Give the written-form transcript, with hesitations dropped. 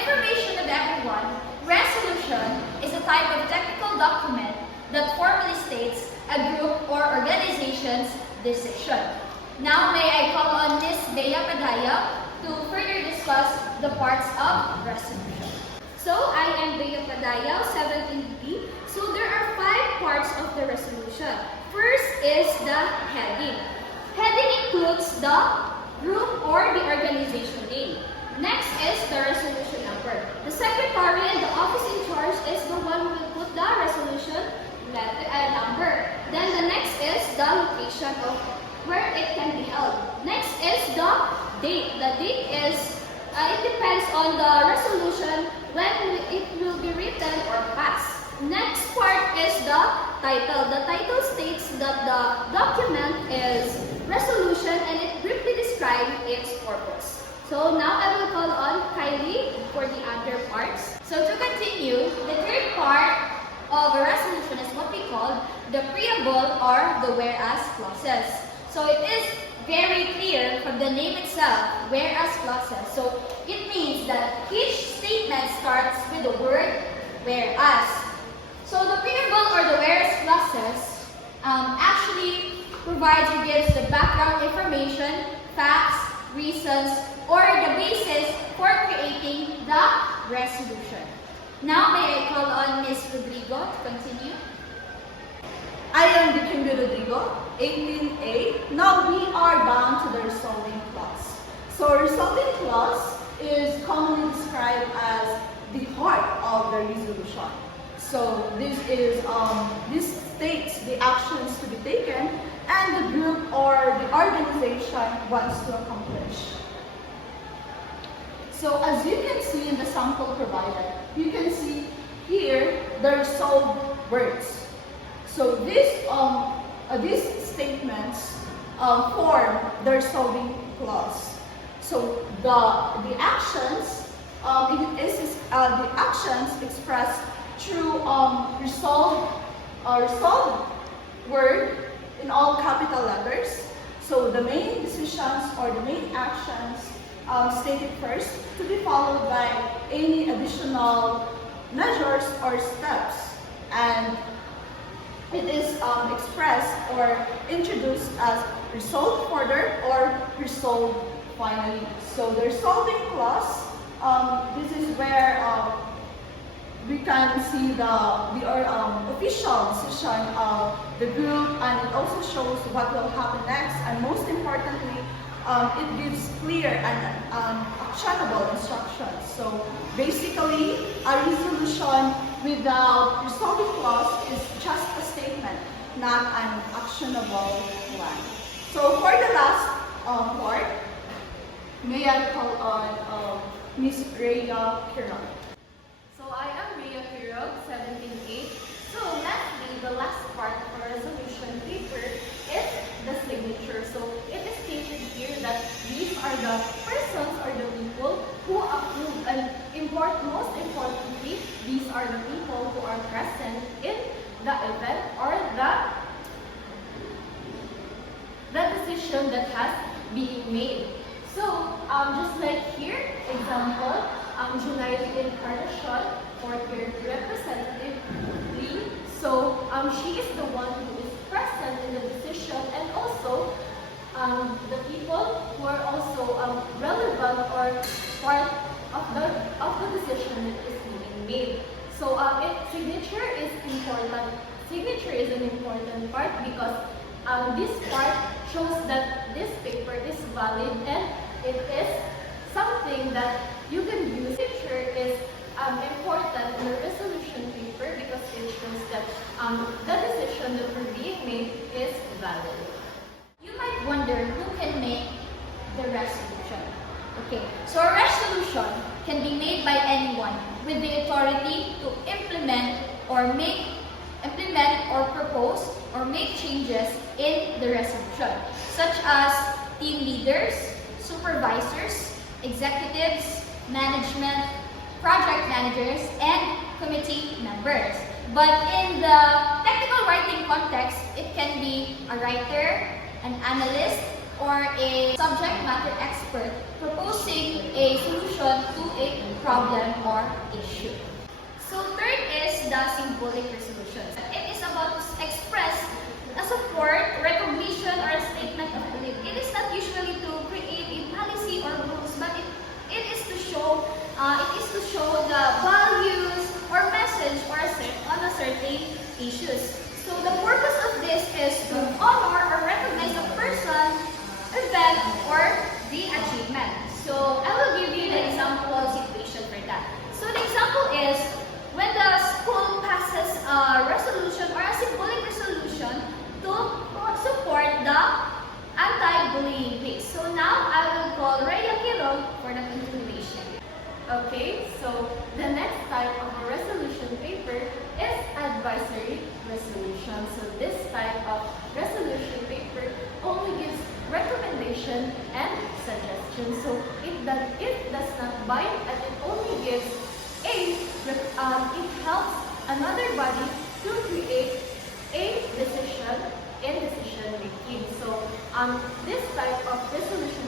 information of everyone, resolution is a type of technical document that formally states a group or organization's decision. Now, may I call on Ms. Bea Padaya to further discuss the parts of resolution. So, I am Bea Padaya, 17B. So, there are 5 parts of the resolution. First is the heading. Heading includes the group or the organization name. Next is the resolution number. The secretary and the office in charge is the one who will put the resolution number. Then the next is the location of where it can be held. Next is the date. The date is, it depends on the resolution when it will be written or passed. Next part is the title. The title states that the document is resolution and it briefly describes its purpose. So now I will call on Kylie for the other parts. So to continue, the third part of a resolution is what we call the preamble or the whereas clauses. So it is very clear from the name itself, whereas clauses. So it means that each statement starts with the word whereas. So the preamble or the whereas clauses actually provides or gives the background information, facts, reasons, or the basis for creating the resolution. Now may I call on Ms. Rodrigo to continue. I am Dikembe Rodrigo, 18A. Now we are down to the resolving clause. So resolving clause is commonly described as the heart of the resolution. So this states the actions to be taken and the group or the organization wants to accomplish. So as you can see in the sample provided, you can see here the resolved words. So these statements form the resolving clause. So the actions the actions expressed through resolved word in all capital letters. So the main decisions or the main actions stated first to be followed by any additional measures or steps, and it is expressed or introduced as resolved further or resolved finally. So the resolving clause, this is where we can see the official decision of the group, and it also shows what will happen next, and most importantly, it gives clear and actionable instructions. So basically, a resolution without resolving clause is just a statement, not an actionable plan. So for the last part, may I call on Ms. Rhea Kirog. So I am Rhea Kirog, 17A. So lastly, the last part of our resolution paper is the signature. So it is stated here that these are the persons or the people who approve, and most importantly, these are the people who are present in the event or the decision that has been made. So just like here, example, Junaid Encarnacion, fourth-year representative Lee. So she is the one who is present in the decision, and also the people who are also relevant or part of the decision that is being made. So signature is important. Signature is an important part because this part shows that this paper is valid and it is something that you can use. Signature is important in the resolution paper because it shows that the decision that we're being made is valid. You might wonder who can make the resolution. Okay, so a resolution can be made by anyone with the authority to implement or propose or make changes in the resolution, such as team leaders, supervisors, executives, management, project managers, and committee members. But in the technical writing context, it can be a writer, an analyst, or a subject matter expert proposing a solution to a problem or issue. So third is the symbolic resolution. It is about to express a support, recognition, or a statement of belief. It is not usually to create a policy or rules, but it is to show the values or message on a certain issues. So the purpose of this is to honor or recognize a person, event, or the achievement. So I will give you the example situation for that. So the example is when the school passes a resolution or a symbolic resolution to support the anti-bullying week. So now I will call Rhea Quirog for the continuation. Okay, so the next type of a resolution paper is advisory resolution. So this type of resolution paper only gives recommendation and suggestion. So it does not bind, and it only gives it helps another body to create a decision in decision making. So this type of resolution